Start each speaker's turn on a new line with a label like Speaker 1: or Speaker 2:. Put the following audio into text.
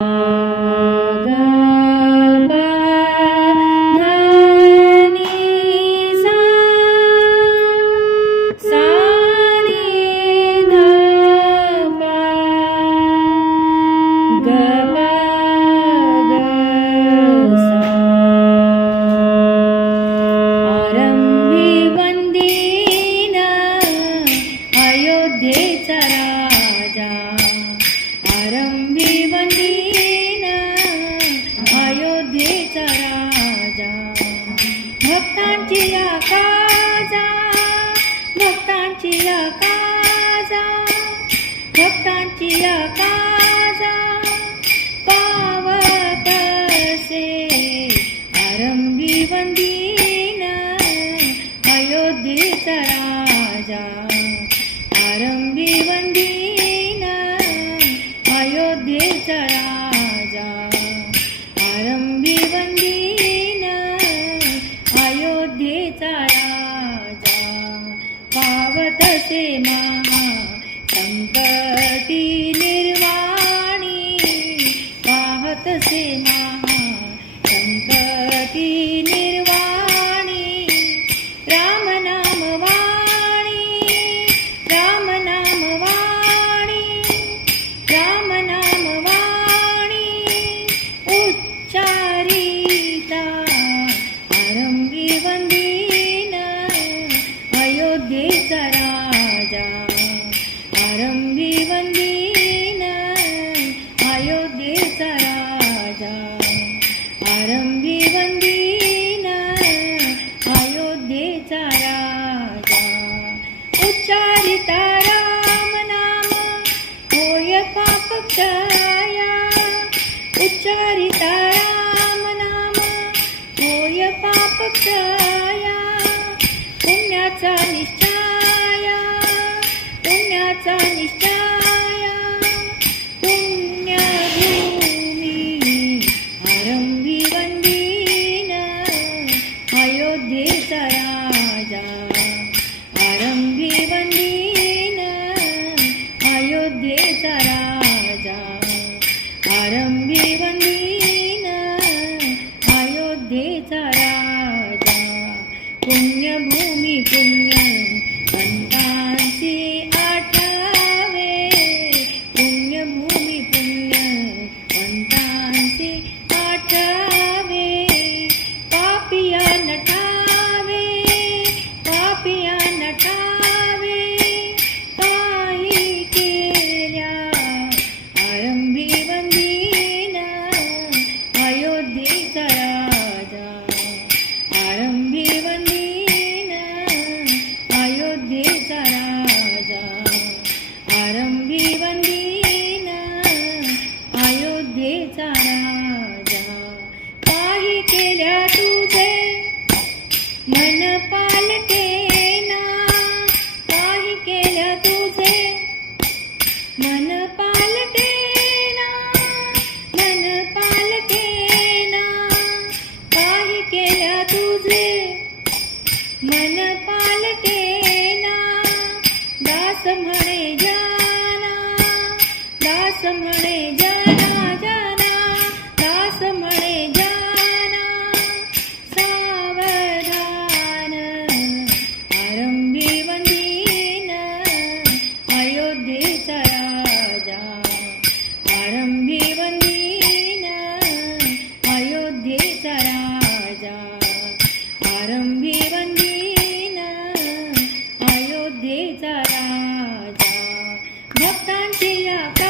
Speaker 1: आरंभी काजा भक्तांची या काजा भक्तांची या काजा पावत असे आरंभी वंदीन अयोध्येचा राजा. आरंभी वंदीन 这对吗？वंदीन अयोध्येचा राजा. आरंभी वंदीन अयोध्येचा राजा. उच्चारिता राम नाम होय पाप क्षया उच्चारिता अयोध्येचा राजा पुण्यभूमी पुण्य केल्या तुझे. मन पालटेना काही केल्या तुझे. मन पालटेना मन पालटेना काही केल्या तुझे. मन पालटेना दास म्हणे जाना दास म्हणे जाना अयोध्येचा राजा भक्तांची या